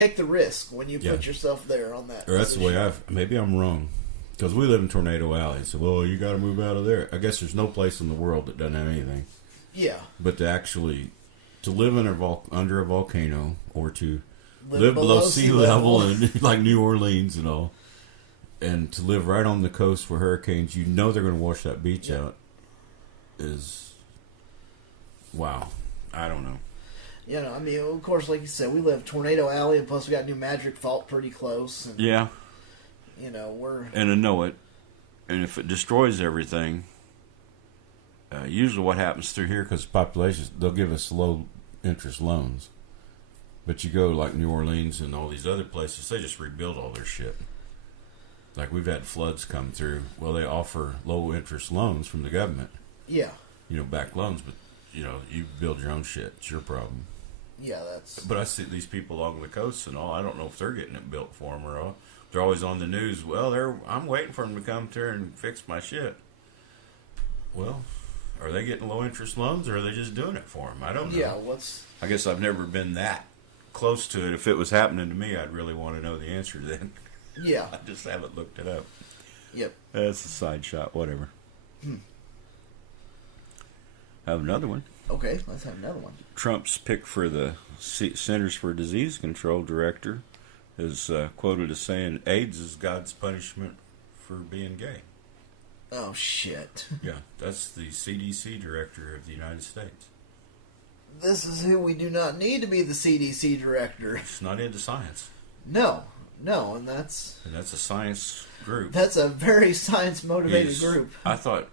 take the risk when you put yourself there on that. Or that's the way maybe I'm wrong. Because we live in Tornado Alley. So, well, you got to move out of there. I guess there's no place in the world that doesn't have anything. Yeah. But to live under a volcano or to live below sea level in like New Orleans and all, and to live right on the coast where hurricanes, they're going to wash that beach out, is, wow. I don't know. You know, I mean, of course, like you said, we live Tornado Alley, and plus we got New Magic Fault pretty close. And, yeah. You know, And I know it. And if it destroys everything, usually what happens through here, because populations, they'll give us low interest loans. But you go like New Orleans and all these other places, they just rebuild all their shit. Like we've had floods come through. Well, they offer low interest loans from the government. Yeah. Back loans, but you build your own shit. It's your problem. Yeah, that's. But I see these people along the coast and all. I don't know if they're getting it built for them or all. They're always on the news. Well, I'm waiting for them to come through and fix my shit. Well, are they getting low interest loans or are they just doing it for them? I don't know. Yeah, I guess I've never been that close to it. If it was happening to me, I'd really want to know the answer then. Yeah. I just haven't looked it up. Yep. That's a side shot. Whatever. Have another one. Okay, let's have another one. Trump's pick for the Centers for Disease Control director is quoted as saying, AIDS is God's punishment for being gay. Oh, shit. Yeah, that's the CDC director of the United States. This is who we do not need to be the CDC director. It's not into science. No, and that's a science group. That's a very science-motivated group. I thought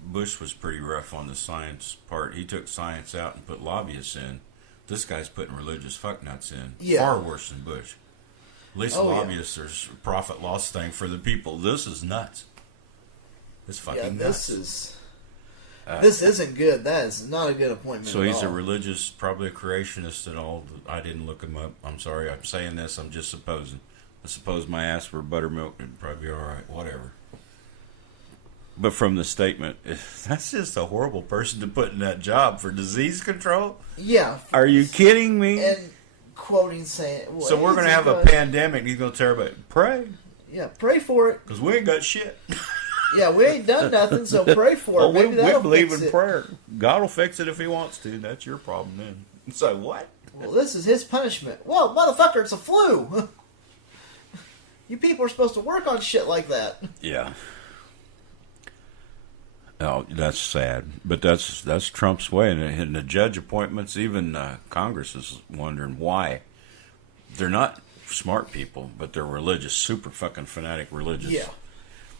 Bush was pretty rough on the science part. He took science out and put lobbyists in. This guy's putting religious fucknuts in. Yeah. Far worse than Bush. At least lobbyists are a profit loss thing for the people. This is nuts. It's fucking nuts. This isn't good. That is not a good appointment. So he's a religious, probably a creationist and all. I didn't look him up. I'm sorry. I'm saying this. I'm just supposing. I suppose my ass were buttermilk. It'd probably be all right. Whatever. But from the statement, that's just a horrible person to put in that job for disease control. Yeah. Are you kidding me? And quoting saying, well, so we're going to have a pandemic. He's going to tell everybody, pray. Yeah, pray for it. Because we ain't got shit. Yeah, we ain't done nothing, so pray for it. Maybe we believe in prayer. God will fix it if he wants to. That's your problem then. So what? Well, this is his punishment. Well, motherfucker, it's a flu. You people are supposed to work on shit like that. Yeah. Oh, that's sad. But that's Trump's way. And the judge appointments, even Congress is wondering why. They're not smart people, but they're religious, super fucking fanatic religious. Yeah.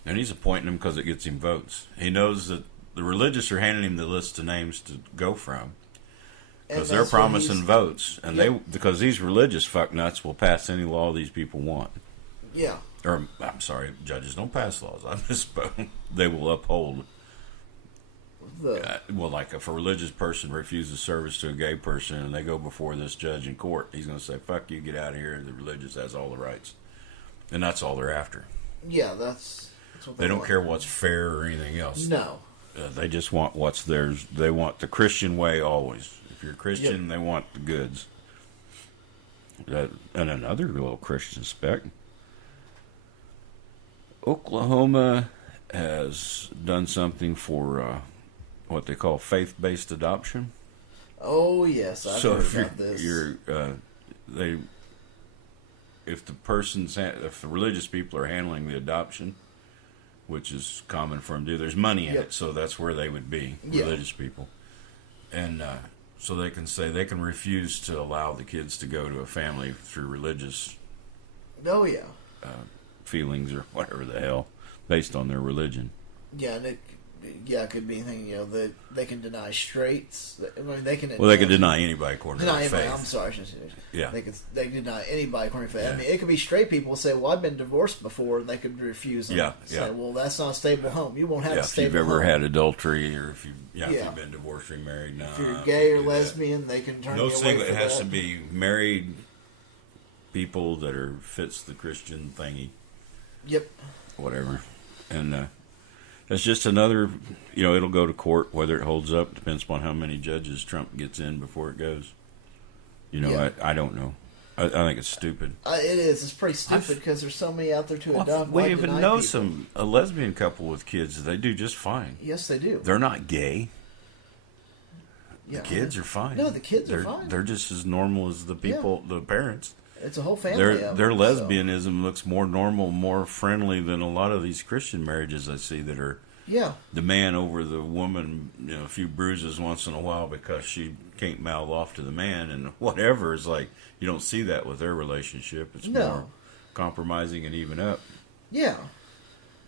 And he's appointing them because it gets him votes. He knows that the religious are handing him the list of names to go from. Because they're promising votes. And because these religious fucknuts will pass any law these people want. Yeah. Or, I'm sorry, judges don't pass laws. I misspoke. They will uphold. Well, like if a religious person refuses service to a gay person and they go before this judge in court, he's going to say, fuck you, get out of here. The religious has all the rights. And that's all they're after. Yeah, that's what they don't care what's fair or anything else. No. They just want what's theirs. They want the Christian way always. If you're a Christian, they want the goods. And another little Christian spec. Oklahoma has done something for what they call faith-based adoption. Oh yes, I've heard about this. If the religious people are handling the adoption, which is common for them to do, there's money in it, so that's where they would be, religious people, and so they can say they can refuse to allow the kids to go to a family through religious. Oh yeah. Feelings or whatever the hell, based on their religion. Yeah, and it could be anything. That they can deny straights. I mean, they can. Well, they can deny anybody according to their faith. I'm sorry. Yeah. They can deny anybody according to faith. Yeah. I mean, it could be straight people say, "Well, I've been divorced before," and they could refuse them. Say, well, that's not a stable home. You won't have a stable home. If you've ever had adultery, or if you've been divorced or married, no. If you're gay or lesbian, they can turn you away. It has to be married people that fits the Christian thingy. Yep. Whatever. And that's just another, it'll go to court. Whether it holds up depends upon how many judges Trump gets in before it goes. I don't know. I think it's stupid. It is. It's pretty stupid because there's so many out there to adopt. We even know a lesbian couple with kids. They do just fine. Yes, they do. They're not gay. Yeah, the kids are fine. No, the kids are fine. They're just as normal as the people, the parents. It's a whole family. Their lesbianism looks more normal, more friendly than a lot of these Christian marriages I see that are the man over the woman, a few bruises once in a while because she can't mouth off to the man and whatever. Is like, you don't see that with their relationship. It's more compromising and even up. Yeah.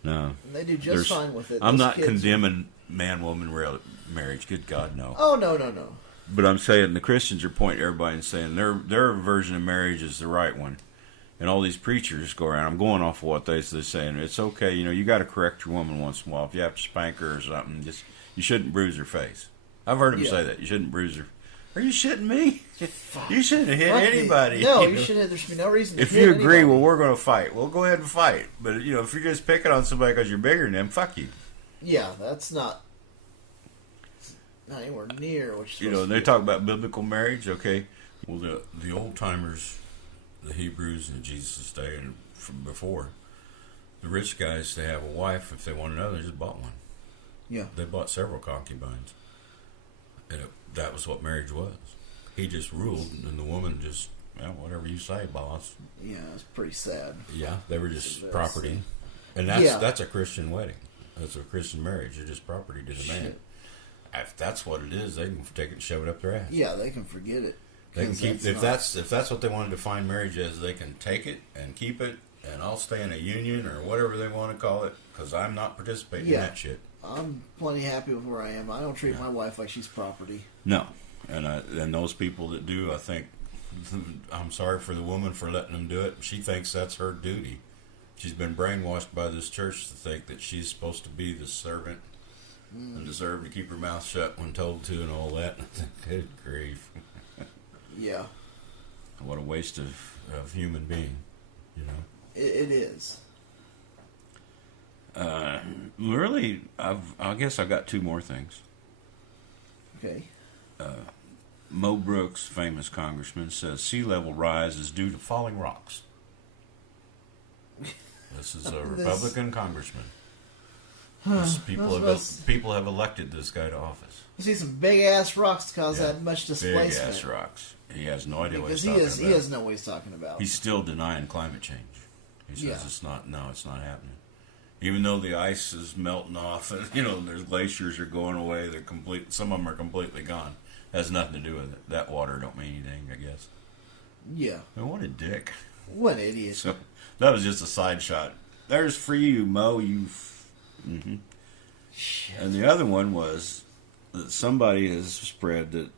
No. They do just fine with it. I'm not condemning man-woman marriage. Good God, no. Oh, no. But I'm saying the Christians are pointing at everybody and saying their version of marriage is the right one. And all these preachers go around. I'm going off of what they're saying. It's okay, you got to correct your woman once in a while. If you have to spank her or something, you shouldn't bruise her face. I've heard them say that. You shouldn't bruise her. Are you shitting me? You shouldn't have hit anybody. No, you shouldn't. There should be no reason to hit anybody. If you agree, well, we're going to fight. Well, go ahead and fight. But, if you're just picking on somebody because you're bigger than them, fuck you. Yeah, that's not anywhere near what you're supposed to they talk about biblical marriage, okay? Well, the old-timers, the Hebrews in Jesus' day and from before, the rich guys, they have a wife. If they want another, they just bought one. Yeah. They bought several concubines. And that was what marriage was. He just ruled, and the woman just, whatever you say, boss. Yeah, it's pretty sad. Yeah, they were just property. And that's a Christian wedding. That's a Christian marriage. You're just property to the man. If that's what it is, they can take it and shove it up their ass. Yeah, they can forget it. They can keep if that's what they want to define marriage as. They can take it and keep it, and I'll stay in a union or whatever they want to call it because I'm not participating in that shit. I'm plenty happy with where I am. I don't treat my wife like she's property. No, and those people that do, I think, I'm sorry for the woman for letting them do it. She thinks that's her duty. She's been brainwashed by this church to think that she's supposed to be the servant and deserve to keep her mouth shut when told to and all that. Good grief. Yeah. What a waste of human being, It is. Really, I guess I got two more things. Okay. Mo Brooks, famous congressman, says sea level rise is due to falling rocks. This is a Republican congressman. People have elected this guy to office. You see some big ass rocks cause that much displacement. Big ass rocks. He has no idea what he's talking about. He doesn't know what he's talking about. He's still denying climate change. He says it's not happening. Even though the ice is melting off and there's glaciers are going away, some of them are completely gone. It has nothing to do with it. That water don't mean anything, I guess. Yeah. Man, what a dick. What an idiot. So that was just a side shot. There's for you, Mo, mm-hmm. Shit. And the other one was that somebody has spread that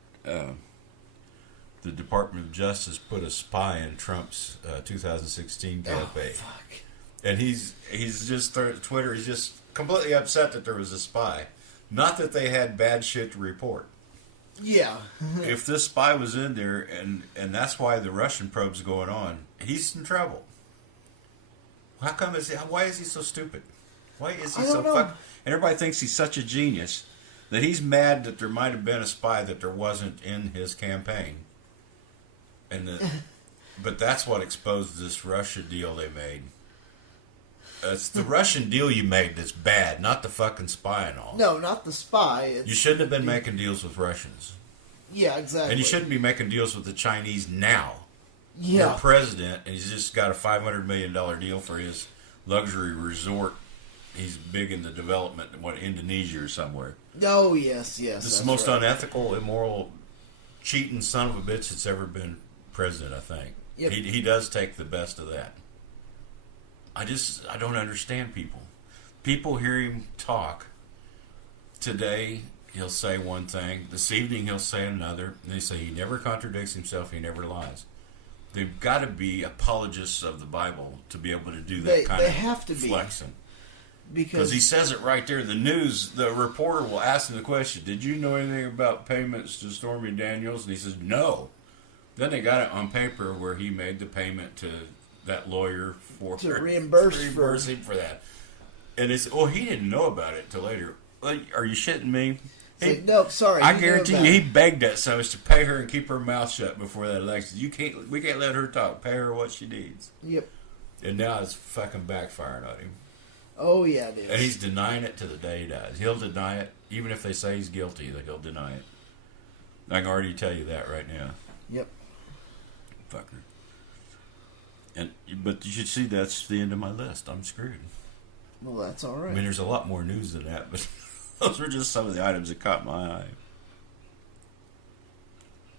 the Department of Justice put a spy in Trump's 2016 campaign. Oh, fuck. And he's just Twitter. He's just completely upset that there was a spy, not that they had bad shit to report. Yeah. If this spy was in there, and that's why the Russian probe's going on, he's in trouble. Why is he so stupid? Why is he so fuck? And everybody thinks he's such a genius that he's mad that there might have been a spy that there wasn't in his campaign. But that's what exposed this Russia deal they made. It's the Russian deal you made that's bad, not the fucking spy and all. No, not the spy. You shouldn't have been making deals with Russians. Yeah, exactly. And you shouldn't be making deals with the Chinese now. Yeah. Their president, and he's just got a $500 million deal for his luxury resort. He's big in the development, Indonesia or somewhere. Oh, yes. This is the most unethical, immoral, cheating son of a bitch that's ever been president, I think. Yep. He does take the best of that. I don't understand people. People hear him talk. Today, he'll say one thing. This evening, he'll say another. And they say he never contradicts himself. He never lies. They've got to be apologists of the Bible to be able to do that kind of flexing. Because he says it right there. The reporter will ask him the question, did you know anything about payments to Stormy Daniels? And he says, no. Then they got it on paper where he made the payment to that lawyer to reimburse him for that. And it's he didn't know about it till later. Like, are you shitting me? nope, sorry. I guarantee you, he begged that son to pay her and keep her mouth shut before that election. We can't let her talk. Pay her what she needs. Yep. And now it's fucking backfiring on him. Oh yeah, it is. And he's denying it to the day he dies. He'll deny it, even if they say he's guilty. He'll deny it. I can already tell you that right now. Yep. Fucker. But you should see that's the end of my list. I'm screwed. Well, that's all right. I mean, there's a lot more news than that, but those were just some of the items that caught my eye.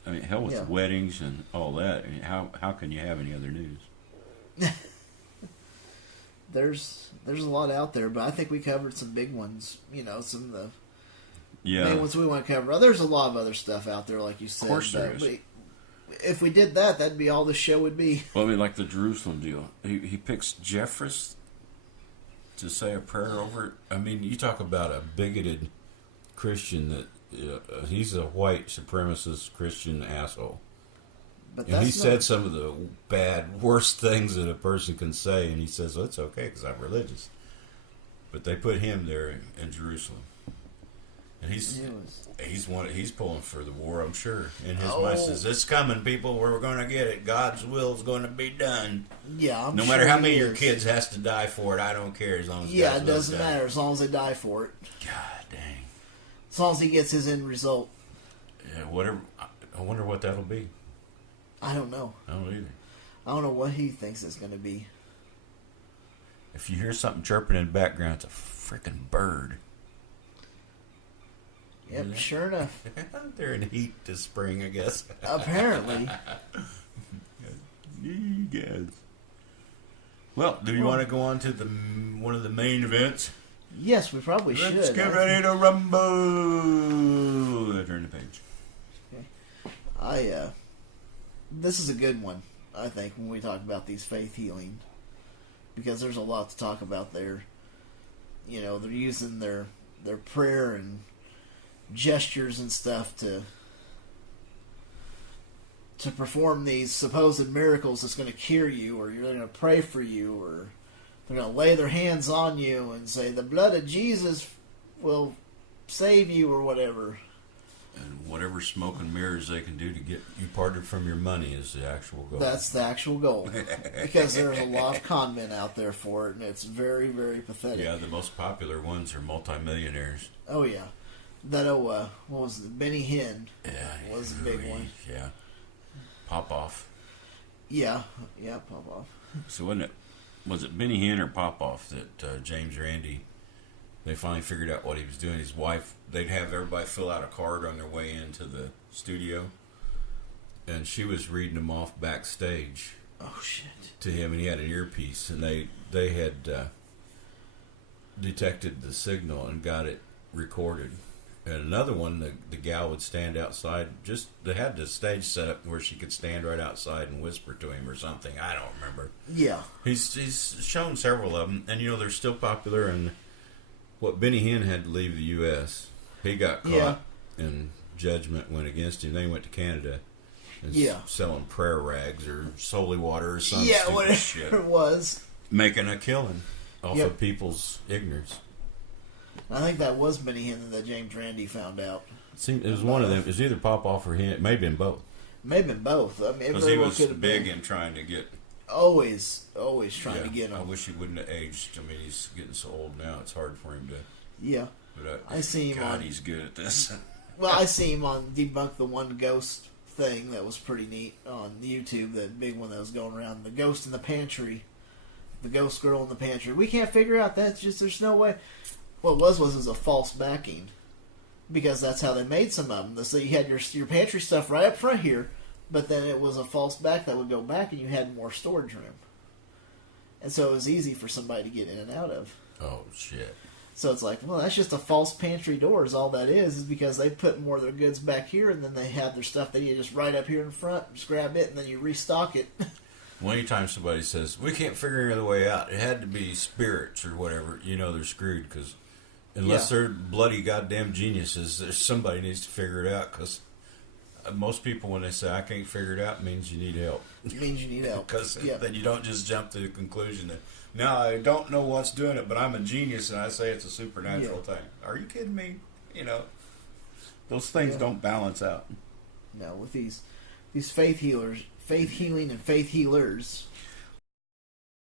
I mean, hell with weddings and all that. I mean, how can you have any other news? There's a lot out there, but I think we covered some big ones. You know, some of the main ones we want to cover. There's a lot of other stuff out there, like you said. Of course there is. If we did that, that'd be all the show would be. Well, I mean, like the Jerusalem deal. He picks Jeffress to say a prayer over it. I mean, you talk about a bigoted Christian that he's a white supremacist Christian asshole. But and he said some of the worst things that a person can say, and he says, well, it's okay because I'm religious. But they put him there in Jerusalem. And he's pulling for the war, I'm sure. And his mind says, "It's coming, people. We're going to get it. God's will is going to be done." Yeah, no matter how many of your kids has to die for it, I don't care as long as it doesn't matter as long as they die for it. God dang! As long as he gets his end result. Yeah, whatever. I wonder what that'll be. I don't know. I don't either. I don't know what he thinks it's going to be. If you hear something chirping in the background, it's a freaking bird. Yep, sure enough. They're in heat this spring, I guess. Apparently. Yes. Well, do you want to go on to one of the main events? Yes, we probably should. Let's get ready to rumble. Turn the page. Okay. This is a good one, I think, when we talk about these faith healing. Because there's a lot to talk about there. You know, they're using their prayer and gestures and stuff to perform these supposed miracles that's going to cure you, or you're going to pray for you, or they're going to lay their hands on you and say the blood of Jesus will save you, or whatever. And whatever smoke and mirrors they can do to get you parted from your money is the actual goal. That's the actual goal. Because there's a lot of con men out there for it, and it's very, very pathetic. Yeah, the most popular ones are multimillionaires. Oh, yeah. That, what was it? Benny Hinn was a big one. Yeah. Popoff. Yeah, Popoff. So was it Benny Hinn or Popoff that James Randi, they finally figured out what he was doing? His wife, they'd have everybody fill out a card on their way into the studio, and she was reading them off backstage. Oh, shit. To him, and he had an earpiece, and they had detected the signal and got it recorded. And another one, the gal would stand outside. They had the stage set up where she could stand right outside and whisper to him or something. I don't remember. Yeah. He's shown several of them, and they're still popular. And what Benny Hinn had to leave the U.S., he got caught, and judgment went against him. They went to Canada and selling prayer rags or holy water or some stupid shit. It was. Making a killing off of people's ignorance. I think that was Benny Hinn that James Randi found out. It was one of them. It was either Popoff or him. It may have been both. May have been both. I mean, because he was big in trying to get. Always trying to get him. I wish he wouldn't have aged. I mean, he's getting so old now. It's hard for him to. Yeah. But I see him. God, he's good at this. Well, I see him on Debunk the One Ghost thing. That was pretty neat on YouTube. That big one that was going around. The ghost in the pantry. The ghost girl in the pantry. We can't figure out. There's no way. What it was a false backing, because that's how they made some of them. So you had your pantry stuff right up front here, but then it was a false back that would go back, and you had more storage room, and so it was easy for somebody to get in and out of. Oh shit! So it's like, well, that's just a false pantry door. Is all that is because they put more of their goods back here, and then they have their stuff that you just right up here in front, just grab it, and then you restock it. Well, anytime somebody says we can't figure any other way out, it had to be spirits or whatever. They're screwed because. Unless they're bloody goddamn geniuses, somebody needs to figure it out. Because most people, when they say I can't figure it out, means you need help. It means you need help. Because then you don't just jump to the conclusion that no, I don't know what's doing it, but I'm a genius and I say it's a supernatural thing. Are you kidding me? Those things Yeah. don't balance out. No, with these faith healers, faith healing, and faith healers.